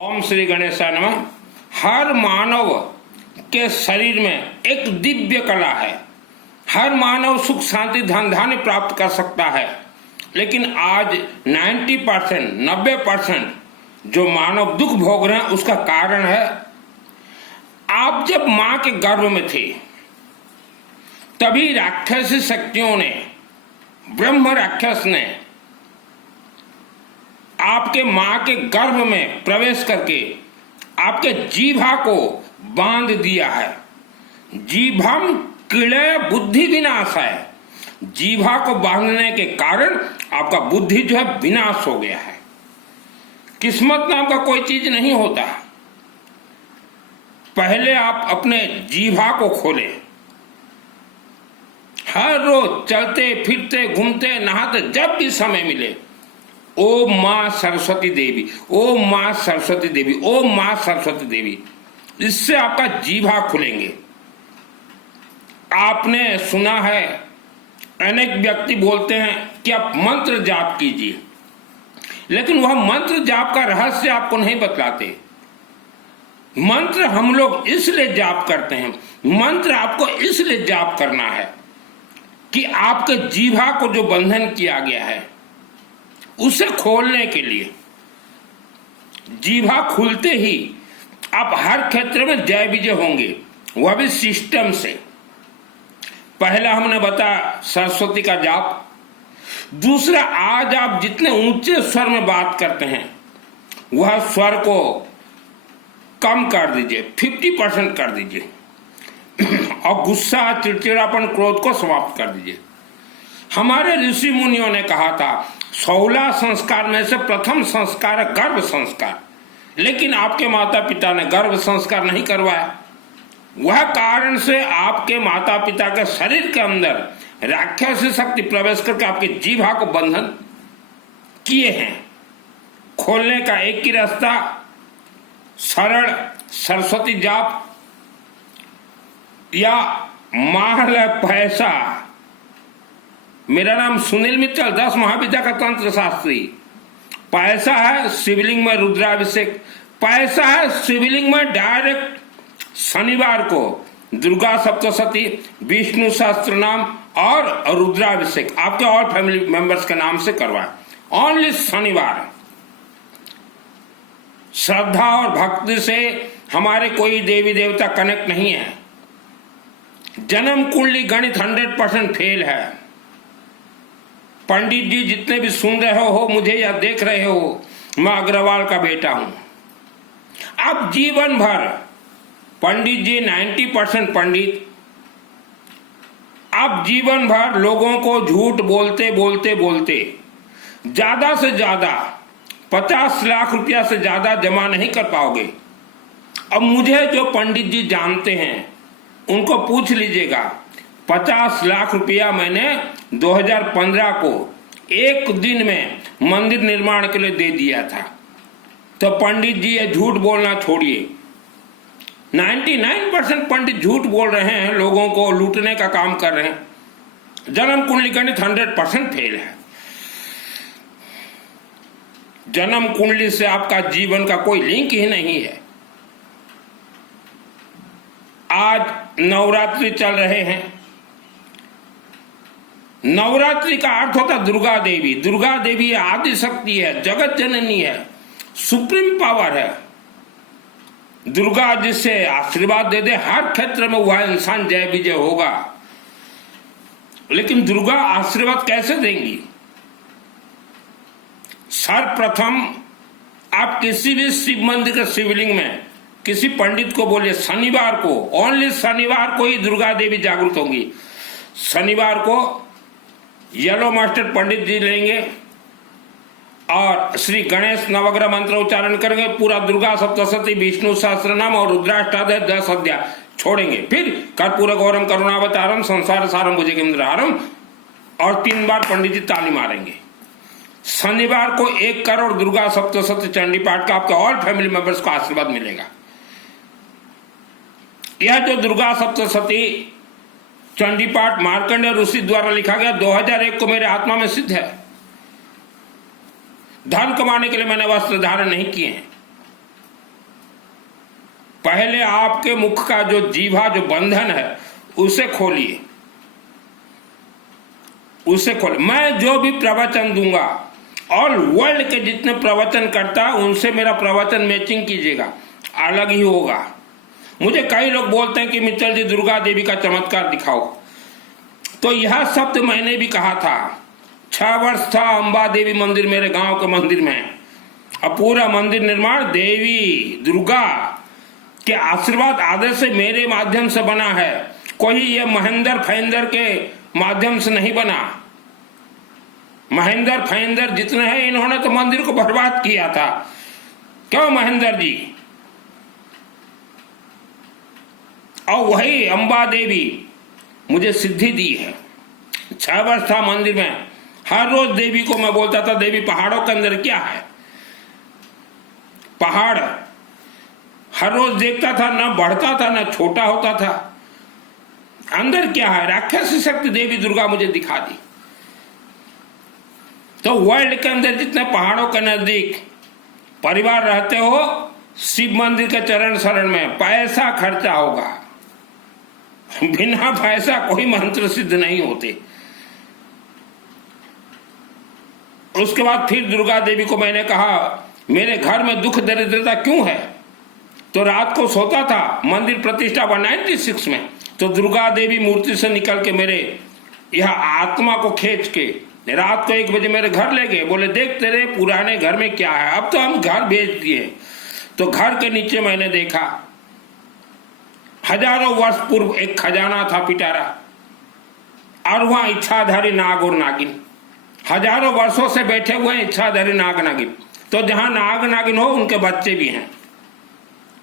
ओम श्री गणेशाय नमः। हर मानव के शरीर में एक दिव्य कला है। हर मानव सुख शांति धन धान्य प्राप्त कर सकता है, लेकिन आज 90% जो मानव दुख भोग रहे हैं उसका कारण है, आप जब मां के गर्भ में थे तभी राक्षसी शक्तियों ने, ब्रह्म राक्षस ने आपके मां के गर्भ में प्रवेश करके आपके जीभा को बांध दिया है। जीभम कीड़े बुद्धि विनाश है। जीभा को बांधने के कारण आपका बुद्धि जो है विनाश हो गया है। किस्मत नाम का कोई चीज नहीं होता। पहले आप अपने जीभा को खोलें। हर रोज चलते फिरते घूमते नहाते जब भी समय मिले, ओम मां सरस्वती देवी, ओम मां सरस्वती देवी, ओम मां सरस्वती देवी, इससे आपका जीभा खुलेंगे। आपने सुना है अनेक व्यक्ति बोलते हैं कि आप मंत्र जाप कीजिए, लेकिन वह मंत्र जाप का रहस्य आपको नहीं बतलाते। मंत्र हम लोग इसलिए जाप करते हैं, मंत्र आपको इसलिए जाप करना है कि आपके जीभा को जो बंधन किया गया है उसे खोलने के लिए। जीभा खुलते ही आप हर क्षेत्र में जय विजय होंगे, वह भी सिस्टम से। पहला हमने बताया सरस्वती का जाप। दूसरा, आज आप जितने ऊंचे स्वर में बात करते हैं वह स्वर को कम कर दीजिए, 50% कर दीजिए, और गुस्सा चिड़चिड़ापन क्रोध को समाप्त कर दीजिए। हमारे ऋषि मुनियों ने कहा था 16 संस्कार में से प्रथम संस्कार है गर्भ संस्कार, लेकिन आपके माता पिता ने गर्भ संस्कार नहीं करवाया। वह कारण से आपके माता पिता के शरीर के अंदर राक्षसी शक्ति प्रवेश करके आपके जीभा को बंधन किए हैं। खोलने का एक ही रास्ता, सरल सरस्वती जाप या माहल पैसा। मेरा नाम सुनील मित्तल, 10 महाविद्या का तंत्र शास्त्री। पैसा है शिवलिंग में रुद्राभिषेक, पैसा है शिवलिंग में डायरेक्ट शनिवार को दुर्गा सप्तशती, विष्णु सहस्त्र नाम और रुद्राभिषेक आपके और फैमिली मेंबर्स के नाम से करवाए। ओनली शनिवार। श्रद्धा और भक्ति से हमारे कोई देवी देवता कनेक्ट नहीं है। जन्म कुंडली गणित 100% फेल है। पंडित जी जितने भी सुन रहे हो मुझे या देख रहे हो, मैं अग्रवाल का बेटा हूं। अब जीवन भर पंडित जी 90% पंडित, अब जीवन भर लोगों को झूठ बोलते बोलते बोलते ज्यादा से ज्यादा 50 लाख रुपया से ज्यादा जमा नहीं कर पाओगे। अब मुझे जो पंडित जी जानते हैं उनको पूछ लीजिएगा, 50 लाख रुपया मैंने 2015 को एक दिन में मंदिर निर्माण के लिए दे दिया था। तो पंडित जी ये झूठ बोलना छोड़िए। 99% पंडित झूठ बोल रहे हैं, लोगों को लूटने का काम कर रहे हैं। जन्म कुंडली गणित 100% फेल है। जन्म कुंडली से आपका जीवन का कोई लिंक ही नहीं है। आज नवरात्रि चल रहे हैं। नवरात्रि का अर्थ होता है दुर्गा देवी। दुर्गा देवी आदि शक्ति है, जगत जननी है, सुप्रीम पावर है। दुर्गा जिससे आशीर्वाद दे दे हर क्षेत्र में वह इंसान जय विजय होगा। लेकिन दुर्गा आशीर्वाद कैसे देंगी? सर्वप्रथम आप किसी भी शिव मंदिर के शिवलिंग में किसी पंडित को बोलिए शनिवार को, ओनली शनिवार को ही दुर्गा देवी जागृत होंगी। शनिवार को येलो मास्टर पंडित जी लेंगे और श्री गणेश नवग्रह मंत्र उच्चारण करेंगे। पूरा दुर्गा सप्तशती, विष्णु सहस्त्रनाम और रुद्राष्टाध्याय 10 अध्याय छोड़ेंगे। फिर कर्पूर गौरम करुणावतारम संसार सारम भुजगेंद्रहारम और 3 बार पंडित जी ताली मारेंगे। शनिवार को 1 करोड़ दुर्गा सप्तशती चंडी पाठ का आपके ऑल फैमिली मेंबर्स को आशीर्वाद मिलेगा। यह जो दुर्गा सप्तशती चंडी पाठ मार्कंडेय ऋषि द्वारा लिखा गया 2001 को मेरे आत्मा में सिद्ध है। धन कमाने के लिए मैंने वस्त्र धारण नहीं किए हैं। पहले आपके मुख का जो जीवा जो बंधन है उसे खोलिए, उसे खोलिए। मैं जो भी प्रवचन दूंगा और वर्ल्ड के जितने प्रवचन करता उनसे मेरा प्रवचन मैचिंग कीजिएगा, अलग ही होगा। मुझे कई लोग बोलते हैं कि मित्तल जी दुर्गा देवी का चमत्कार दिखाओ, तो यह शब्द मैंने भी कहा था। 6 वर्ष था अंबा देवी मंदिर मेरे गांव के मंदिर में, अब पूरा मंदिर निर्माण देवी दुर्गा के आशीर्वाद आदर से मेरे माध्यम से बना है, कोई ये महेंद्र फैंदर के माध्यम से नहीं बना। महेंद्र फैंदर जितने हैं इन्होंने तो मंदिर को बर्बाद किया था, क्यों महेंद्र जी? और वही अंबा देवी मुझे सिद्धि दी है। 6 वर्ष था मंदिर में, हर रोज देवी को मैं बोलता था देवी पहाड़ों के अंदर क्या है, पहाड़ हर रोज देखता था, ना बढ़ता था ना छोटा होता था, अंदर क्या है, राक्षसी शक्ति देवी दुर्गा मुझे दिखा दी। तो वर्ल्ड के अंदर जितने पहाड़ों के नजदीक परिवार रहते हो, शिव मंदिर के चरण शरण में पैसा खर्चा होगा, बिना पैसा कोई मंत्र सिद्ध नहीं होते। उसके बाद फिर दुर्गा देवी को मैंने कहा मेरे घर में दुख दरिद्रता क्यों है, तो रात को सोता था, मंदिर प्रतिष्ठा हुआ 96 में, तो दुर्गा देवी मूर्ति से निकल के मेरे यह आत्मा को खींच के रात को 1 बजे मेरे घर ले गए, बोले देख तेरे पुराने घर में क्या है, अब तो हम घर भेज दिए। तो घर के नीचे मैंने देखा हजारों वर्ष पूर्व एक खजाना था पिटारा, और वहां इच्छाधारी नाग और नागिन हजारों वर्षों से बैठे हुए हैं, इच्छाधारी नाग नागिन। तो जहां नाग नागिन हो उनके बच्चे भी हैं।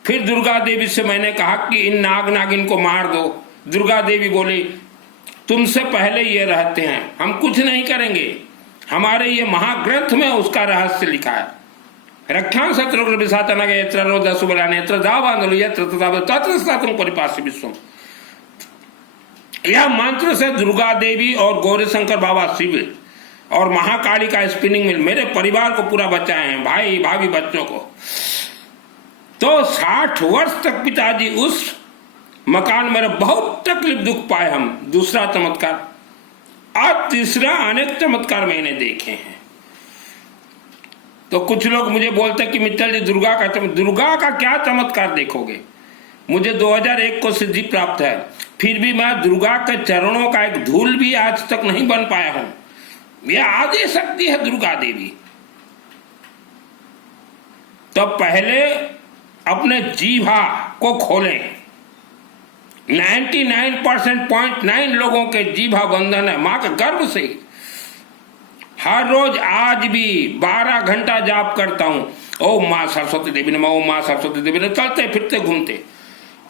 फिर दुर्गा देवी से मैंने कहा कि इन नाग नागिन को मार दो। दुर्गा देवी बोली तुमसे पहले ये रहते हैं, हम कुछ नहीं करेंगे, हमारे ये महाग्रंथ में उसका रहस्य लिखा है। रक्षां शत्रुघ्न विसातनग यत्र रोध सुबलान यत्र दावांगलु यत्र तथा तत्र स्थातुं परिपास्य विश्वम। यह मंत्र से दुर्गा देवी और गौरी शंकर बाबा शिव और महाकाली का स्पिनिंग मिल मेरे परिवार को पूरा बचाए हैं, भाई भाभी बच्चों को। तो 60 वर्ष तक पिताजी उस मकान में बहुत तकलीफ दुख पाए हम। दूसरा चमत्कार, और तीसरा अनेक चमत्कार मैंने देखे हैं। तो कुछ लोग मुझे बोलते हैं कि मित्तल जी दुर्गा का क्या चमत्कार देखोगे। मुझे 2001 को सिद्धि प्राप्त है, फिर भी मैं दुर्गा के चरणों का एक धूल भी आज तक नहीं बन पाया हूं। यह आदि शक्ति है दुर्गा देवी। तो पहले अपने जीवा को खोलें। 99.9 लोगों के जीवा बंधन है मां के गर्भ से। हर रोज आज भी 12 घंटा जाप करता हूं, ओम मां सरस्वती देवी नमः, ओम मां सरस्वती देवी नमः, चलते फिरते घूमते।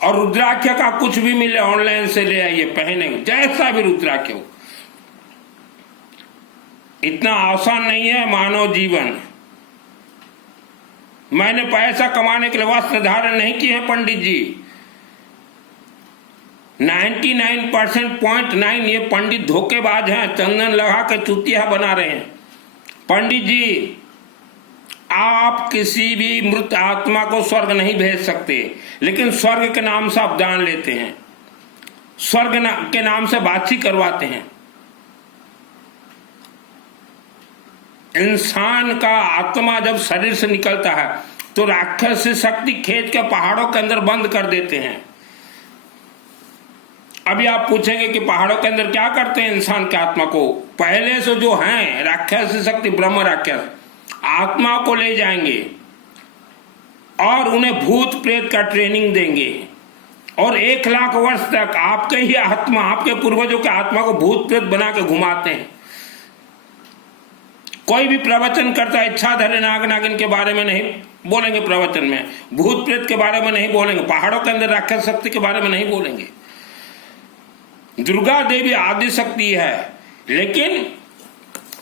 और रुद्राक्ष का कुछ भी मिले ऑनलाइन से ले आइए, पहने जैसा भी रुद्राक्ष हो। इतना आसान नहीं है मानव जीवन। मैंने पैसा कमाने के लिए वस्त्र धारण नहीं किए हैं पंडित जी। 99.9 ये पंडित धोखेबाज हैं, चंदन लगा के चुतिया बना रहे हैं। पंडित जी आप किसी भी मृत आत्मा को स्वर्ग नहीं भेज सकते, लेकिन स्वर्ग के नाम से आप दान लेते हैं, स्वर्ग के नाम से बातचीत करवाते हैं। इंसान का आत्मा जब शरीर से निकलता है तो राक्षसी शक्ति खेत के पहाड़ों के अंदर बंद कर देते हैं। अभी आप पूछेंगे कि पहाड़ों के अंदर क्या करते हैं इंसान के आत्मा को। पहले से जो हैं राक्षसी शक्ति ब्रह्म राक्षस आत्मा को ले जाएंगे और उन्हें भूत प्रेत का ट्रेनिंग देंगे, और 1 लाख वर्ष तक आपके ही आत्मा, आपके पूर्वजों के आत्मा को भूत प्रेत बना के घुमाते हैं। कोई भी प्रवचन करता है इच्छाधारी नाग नागिन के बारे में नहीं बोलेंगे, प्रवचन में भूत प्रेत के बारे में नहीं बोलेंगे, पहाड़ों के अंदर राक्षस शक्ति के बारे में नहीं बोलेंगे। दुर्गा देवी आदि शक्ति है, लेकिन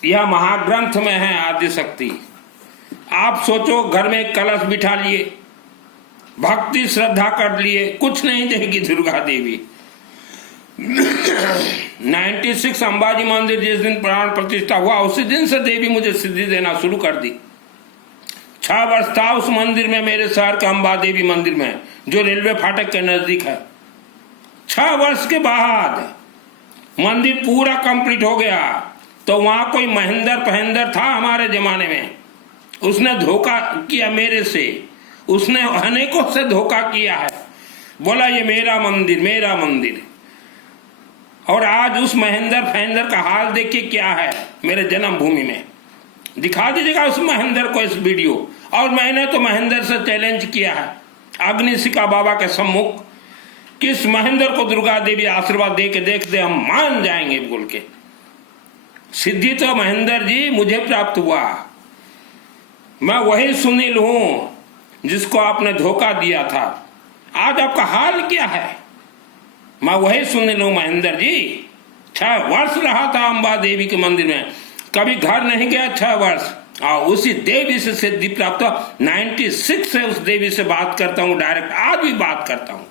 यह महाग्रंथ में है आदि शक्ति। आप सोचो घर में एक कलश बिठा लिए, भक्ति श्रद्धा कर लिए, कुछ नहीं देगी दुर्गा देवी। 96 अंबाजी मंदिर जिस दिन प्राण प्रतिष्ठा हुआ उसी दिन से देवी मुझे सिद्धि देना शुरू कर दी। 6 वर्ष था उस मंदिर में, मेरे शहर के अंबा देवी मंदिर में, जो रेलवे फाटक के नजदीक है। 6 वर्ष के बाद मंदिर पूरा कंप्लीट हो गया तो वहां कोई महेंद्र था हमारे जमाने में, उसने धोखा किया मेरे से, उसने अनेकों से धोखा किया है, बोला ये मेरा मंदिर। और आज उस महेंद्र का हाल देखिए क्या है मेरे जन्मभूमि में। दिखा दीजिएगा उस महेंद्र को इस वीडियो। और मैंने तो महेंद्र से चैलेंज किया है अग्निशिखा बाबा के सम्मुख, किस महेंद्र को दुर्गा देवी आशीर्वाद दे के देख दे, हम मान जाएंगे बोल के। सिद्धि तो महेंद्र जी मुझे प्राप्त हुआ, मैं वही सुनील हूं जिसको आपने धोखा दिया था। आज आपका हाल क्या है? मैं वही सुनील हूं महेंद्र जी। 6 वर्ष रहा था अंबा देवी के मंदिर में, कभी घर नहीं गया 6 वर्ष, और उसी देवी से सिद्धि प्राप्त हुआ। 96 से उस देवी से बात करता हूं डायरेक्ट, आज भी बात करता हूं।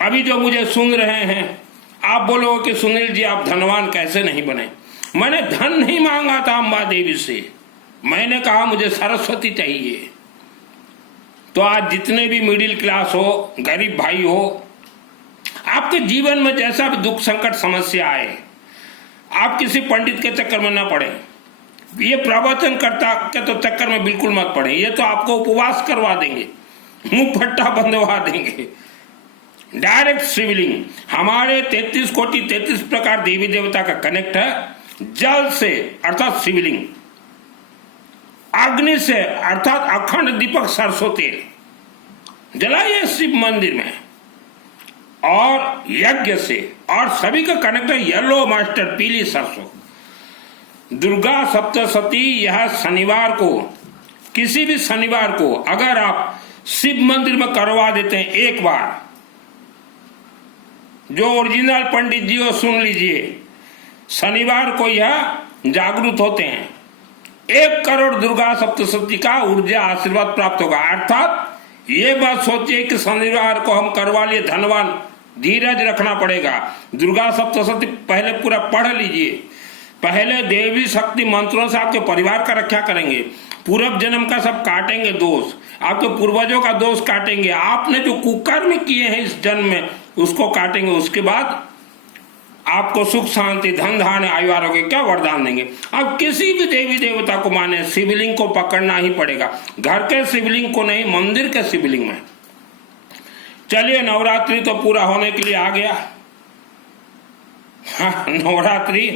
अभी जो मुझे सुन रहे हैं, आप बोलोगे कि सुनील जी आप धनवान कैसे नहीं बने। मैंने धन नहीं मांगा था अंबा देवी से, मैंने कहा मुझे सरस्वती चाहिए। तो आज जितने भी मिडिल क्लास हो, गरीब भाई हो, आपके जीवन में जैसा भी दुख संकट समस्या आए, आप किसी पंडित के चक्कर में ना पड़े, ये प्रवचन करता के तो चक्कर में बिल्कुल मत पड़े। ये तो आपको उपवास करवा देंगे, मुंह फट्टा बंधवा देंगे। डायरेक्ट शिवलिंग, हमारे 33 कोटि 33 प्रकार देवी देवता का कनेक्ट है। जल से अर्थात शिवलिंग, अग्नि से अर्थात अखंड दीपक सरसों तेल जलाइए शिव मंदिर में, और यज्ञ से, और सभी का कनेक्ट है येलो मास्टर पीली सरसों। दुर्गा सप्तशती यह शनिवार को, किसी भी शनिवार को अगर आप शिव मंदिर में करवा देते हैं एक बार, जो ओरिजिनल पंडित जी हो सुन लीजिए, शनिवार को यह जागृत होते हैं, 1 करोड़ दुर्गा सप्तशती का ऊर्जा आशीर्वाद प्राप्त होगा। अर्थात ये बात सोचिए कि शनिवार को हम करवा लिए धनवान, धीरज रखना पड़ेगा। दुर्गा सप्तशती पहले पूरा पढ़ लीजिए, पहले देवी शक्ति मंत्रों से आपके परिवार का रक्षा करेंगे, पूर्व जन्म का सब काटेंगे दोष, आपके पूर्वजों का दोष काटेंगे, आपने जो कुकर्म किए हैं इस जन्म में उसको काटेंगे। उसके बाद आपको सुख शांति धन धान आयु आरोग्य क्या वरदान देंगे। अब किसी भी देवी देवता को माने, शिवलिंग को पकड़ना ही पड़ेगा, घर के शिवलिंग को नहीं, मंदिर के शिवलिंग में। चलिए, नवरात्रि तो पूरा होने के लिए आ गया। हाँ, नवरात्रि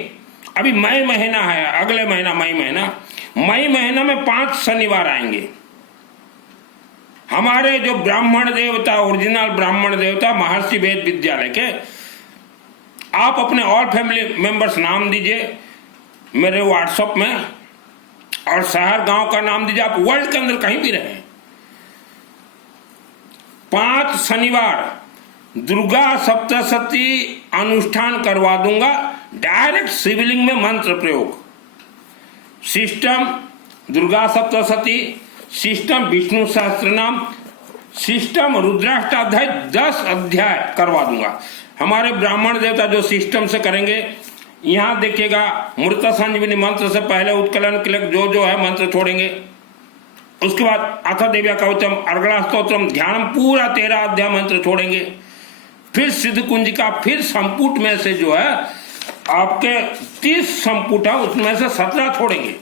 अभी मई महीना है, अगले महीना मई महीना में 5 शनिवार आएंगे। हमारे जो ब्राह्मण देवता, ओरिजिनल ब्राह्मण देवता महर्षि वेद विद्यालय के, आप अपने और फैमिली मेंबर्स नाम दीजिए मेरे व्हाट्सएप में, और शहर गांव का नाम दीजिए, आप वर्ल्ड के अंदर कहीं भी रहें। 5 शनिवार दुर्गा सप्तशती अनुष्ठान करवा दूंगा, डायरेक्ट शिवलिंग में मंत्र प्रयोग। सिस्टम दुर्गा सप्तशती, सिस्टम विष्णु सहस्त्र नाम, सिस्टम रुद्राष्टाध्याय 10 अध्याय करवा दूंगा। हमारे ब्राह्मण देवता जो सिस्टम से करेंगे, यहां देखिएगा मृत संजीवनी मंत्र से पहले उत्कलन क्लिक जो है मंत्र छोड़ेंगे। उसके बाद अथ देव्या कवचम अर्गणा स्तोत्रम ध्यानम पूरा 13 अध्याय मंत्र छोड़ेंगे। फिर सिद्ध कुंजिका, फिर संपुट में से जो है आपके 30 संपुट है उसमें से 17 छोड़ेंगे।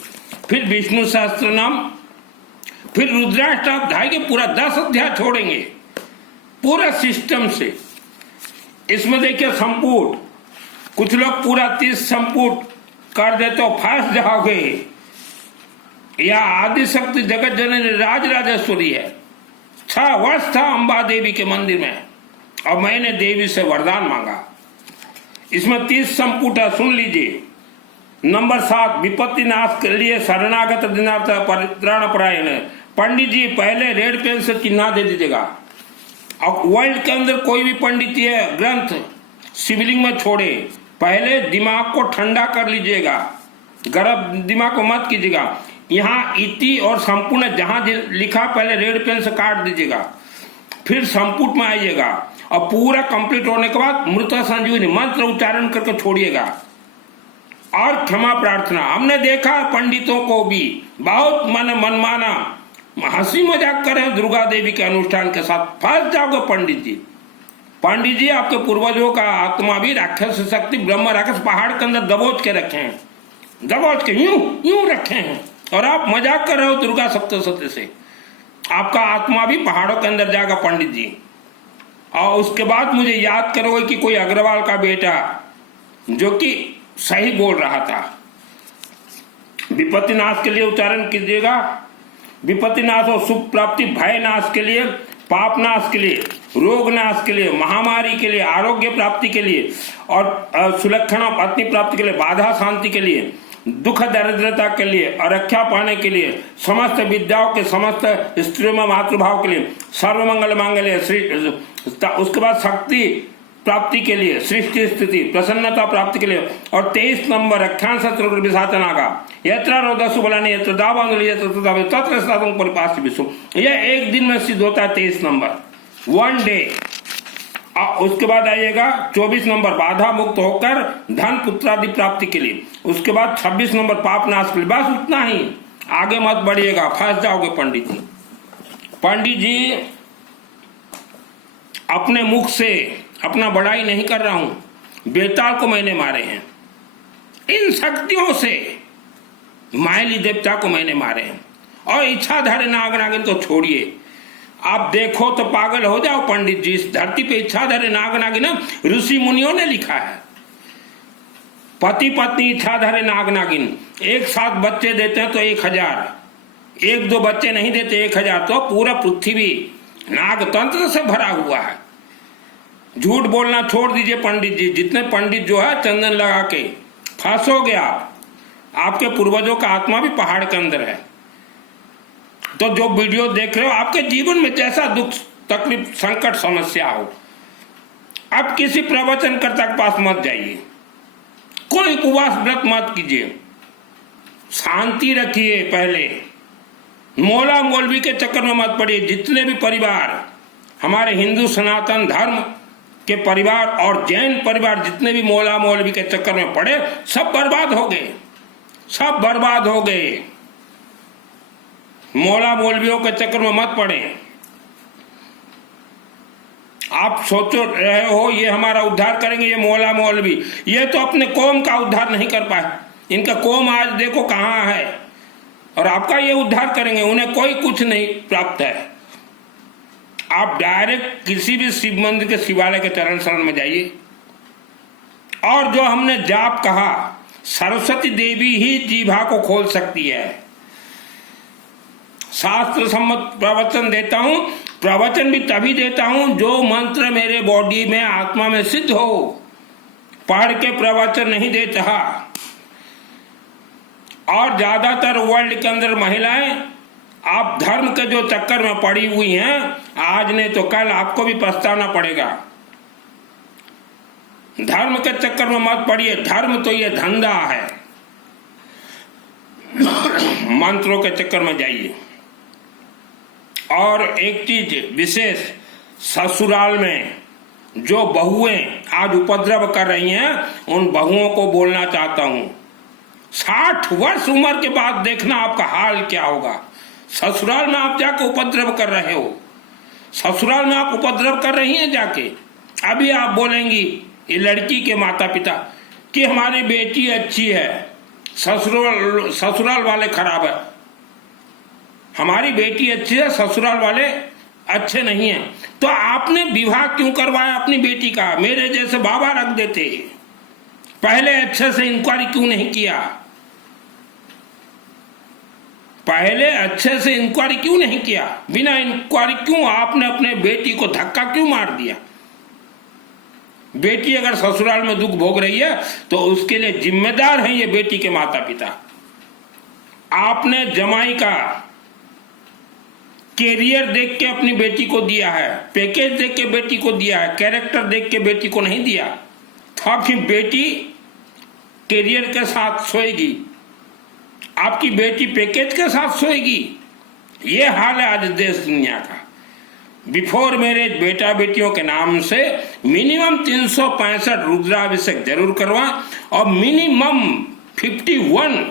फिर विष्णु सहस्त्र नाम, फिर रुद्राष्टाध्याय के पूरा 10 अध्याय छोड़ेंगे पूरा सिस्टम से। इसमें देखिए संपुट, कुछ लोग पूरा 30 संपुट कर दे तो फंस जाओगे। यह आदिशक्ति जगत जननी राज राजेश्वरी है। 6 वर्ष था अंबा देवी के मंदिर में, और मैंने देवी से वरदान मांगा। इसमें 30 संपुट है, सुन लीजिए। नंबर 7, विपत्ति नाश के लिए शरणागत दिनार्थ परित्राण परायण। पंडित जी पहले रेड पेन से चिन्ह दे दीजिएगा। अब वर्ल्ड के अंदर कोई भी पंडित ये ग्रंथ शिवलिंग में छोड़े, पहले दिमाग को ठंडा कर लीजिएगा, गर्म दिमाग को मत कीजिएगा। यहाँ इति और संपूर्ण जहां लिखा पहले रेड पेन से काट दीजिएगा, फिर संपुट में आइएगा, और पूरा कंप्लीट होने के बाद मृत संजीवनी मंत्र उच्चारण करके छोड़िएगा। और क्षमा प्रार्थना, हमने देखा पंडितों को भी बहुत मनमाना हंसी मजाक कर रहे हैं दुर्गा देवी के अनुष्ठान के साथ, फंस जाओगे पंडित जी। पंडित जी आपके पूर्वजों का आत्मा भी राक्षस शक्ति ब्रह्म राक्षस पहाड़ के अंदर दबोच के रखे हैं, दबोच के यूं यूं रखे हैं, और आप मजाक कर रहे हो दुर्गा सप्तशती से। आपका आत्मा भी पहाड़ों के अंदर जाएगा पंडित जी। और उसके बाद मुझे याद करोगे कि कोई अग्रवाल का बेटा जो कि सही बोल रहा था, विपत्ति नाश के लिए उच्चारण कीजिएगा, विपत्ति नाश और सुख प्राप्ति, भय नाश के लिए, पाप नाश के लिए, रोग नाश के लिए, महामारी के लिए, आरोग्य प्राप्ति के लिए, और सुलक्षणा पत्नी प्राप्ति के लिए, बाधा शांति के लिए, दुख दरिद्रता के लिए, अरक्षा पाने के लिए, समस्त विद्याओं के, समस्त स्त्रियों में मातृभाव के लिए, सर्वमंगल मांगल्य, उसके बाद शक्ति प्राप्ति के लिए, सृष्टि स्थिति प्रसन्नता प्राप्ति के लिए, और 23 नंबर अख्यांश विशाचना का यत्र रोदसु बलानी यत्र दावांगुली यत्र तत्र साधन परिपास विश्व, यह एक दिन में सिद्ध होता है 23 नंबर, 1 डे। उसके बाद आइएगा 24 नंबर बाधा मुक्त होकर धन पुत्रादि प्राप्ति के लिए, उसके बाद 26 नंबर पाप नाश के लिए। बस उतना ही, आगे मत बढ़िएगा, फंस जाओगे पंडित जी। पंडित जी अपने मुख से अपना बड़ाई नहीं कर रहा हूं, बेताल को मैंने मारे हैं, इन शक्तियों से मायली देवता को मैंने मारे हैं, और इच्छाधारी नाग नागिन को छोड़िए, आप देखो तो पागल हो जाओ पंडित जी। इस धरती पे इच्छाधारी नाग नागिन ऋषि मुनियों ने लिखा है, पति पत्नी इच्छाधारी नाग नागिन एक साथ बच्चे देते हैं तो 1000, 1-2 बच्चे नहीं देते 1000, तो पूरा पृथ्वी नाग तंत्र से भरा हुआ है। झूठ बोलना छोड़ दीजिए पंडित जी, जितने पंडित जो है चंदन लगा के फंसोगे आप, आपके पूर्वजों का आत्मा भी पहाड़ के अंदर है। तो जो वीडियो देख रहे हो, आपके जीवन में जैसा दुख तकलीफ संकट समस्या हो, आप किसी प्रवचनकर्ता के पास मत जाइए, कोई उपवास व्रत मत कीजिए, शांति रखिए। पहले मौला मौलवी के चक्कर में मत पड़िए। जितने भी परिवार हमारे हिंदू सनातन धर्म के परिवार और जैन परिवार जितने भी मौला मौलवी के चक्कर में पड़े, सब बर्बाद हो गए, सब बर्बाद हो गए। मौला मौलवियों के चक्कर में मत पड़े। आप सोच रहे हो ये हमारा उद्धार करेंगे, ये मौला मौलवी, ये तो अपने कौम का उद्धार नहीं कर पाए। इनका कौम आज देखो कहां है, और आपका ये उद्धार करेंगे, उन्हें कोई कुछ नहीं प्राप्त है। आप डायरेक्ट किसी भी शिव मंदिर के शिवालय के चरण शरण में जाइए, और जो हमने जाप कहा, सरस्वती देवी ही जीभा को खोल सकती है। शास्त्र सम्मत प्रवचन देता हूं, प्रवचन भी तभी देता हूं जो मंत्र मेरे बॉडी में आत्मा में सिद्ध हो, पढ़ के प्रवचन नहीं देता। और ज्यादातर वर्ल्ड के अंदर महिलाएं आप धर्म के जो चक्कर में पड़ी हुई हैं, आज नहीं तो कल आपको भी पछताना पड़ेगा। धर्म के चक्कर में मत पड़िए, धर्म तो ये धंधा है। मंत्रों के चक्कर में जाइए। और एक चीज विशेष, ससुराल में जो बहुएं आज उपद्रव कर रही हैं, उन बहुओं को बोलना चाहता हूं, 60 वर्ष उम्र के बाद देखना आपका हाल क्या होगा। ससुराल में आप जाके उपद्रव कर रहे हो, ससुराल में आप उपद्रव कर रही हैं जाके। अभी आप बोलेंगी ये लड़की के माता पिता कि हमारी बेटी अच्छी है, ससुराल वाले खराब है। हमारी बेटी अच्छी है, ससुराल वाले अच्छे नहीं हैं। तो आपने विवाह क्यों करवाया अपनी बेटी का? मेरे जैसे बाबा रख देते। पहले अच्छे से इंक्वायरी क्यों नहीं किया? पहले अच्छे से इंक्वायरी क्यों नहीं किया? बिना इंक्वायरी क्यों आपने अपने बेटी को धक्का क्यों मार दिया? बेटी अगर ससुराल में दुख भोग रही है तो उसके लिए जिम्मेदार हैं ये बेटी के माता पिता। आपने जमाई का कैरियर देख के अपनी बेटी को दिया है, पैकेज देख के बेटी को दिया है, कैरेक्टर देख के बेटी को नहीं दिया। तो आपकी बेटी कैरियर के साथ सोएगी, आपकी बेटी पैकेज के साथ सोएगी। ये हाल है आज देश दुनिया का। बिफोर मैरिज बेटा बेटियों के नाम से मिनिमम 365 रुद्राभिषेक जरूर करवा, और मिनिमम 51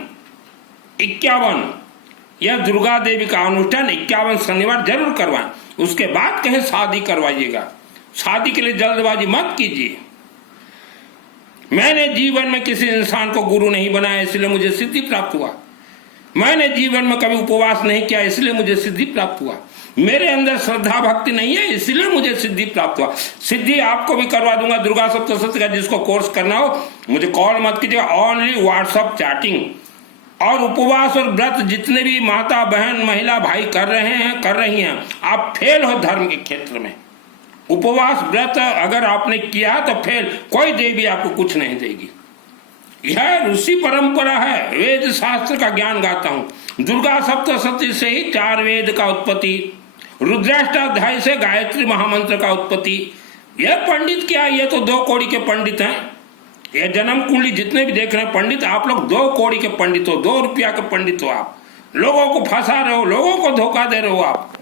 या दुर्गा देवी का अनुष्ठान 51 शनिवार जरूर करवाएं। उसके बाद कहीं शादी करवाइएगा। शादी के लिए जल्दबाजी मत कीजिए। मैंने जीवन में किसी इंसान को गुरु नहीं बनाया, इसलिए मुझे सिद्धि प्राप्त हुआ। मैंने जीवन में कभी उपवास नहीं किया, इसलिए मुझे सिद्धि प्राप्त हुआ। मेरे अंदर श्रद्धा भक्ति नहीं है, इसलिए मुझे सिद्धि प्राप्त हुआ। सिद्धि आपको भी करवा दूंगा दुर्गा सप्तशती का। जिसको कोर्स करना हो मुझे कॉल मत कीजिएगा, ओनली व्हाट्सएप चैटिंग। और उपवास और व्रत जितने भी माता बहन महिला भाई कर रहे हैं कर रही हैं, आप फेल हो धर्म के क्षेत्र में। उपवास व्रत अगर आपने किया तो फेल, कोई देवी आपको कुछ नहीं देगी। यह ऋषि परंपरा है, वेद शास्त्र का ज्ञान गाता हूं। दुर्गा सप्तशती से ही 4 वेद का उत्पत्ति, रुद्राष्टाध्याय से गायत्री महामंत्र का उत्पत्ति। यह पंडित क्या, ये तो 2 कौड़ी के पंडित हैं। ये जन्म कुंडली जितने भी देख रहे हैं पंडित, आप लोग 2 कौड़ी के पंडित हो, 2 रुपया के पंडित हो। आप लोगों को फंसा रहे हो, लोगों को धोखा दे रहे हो आप।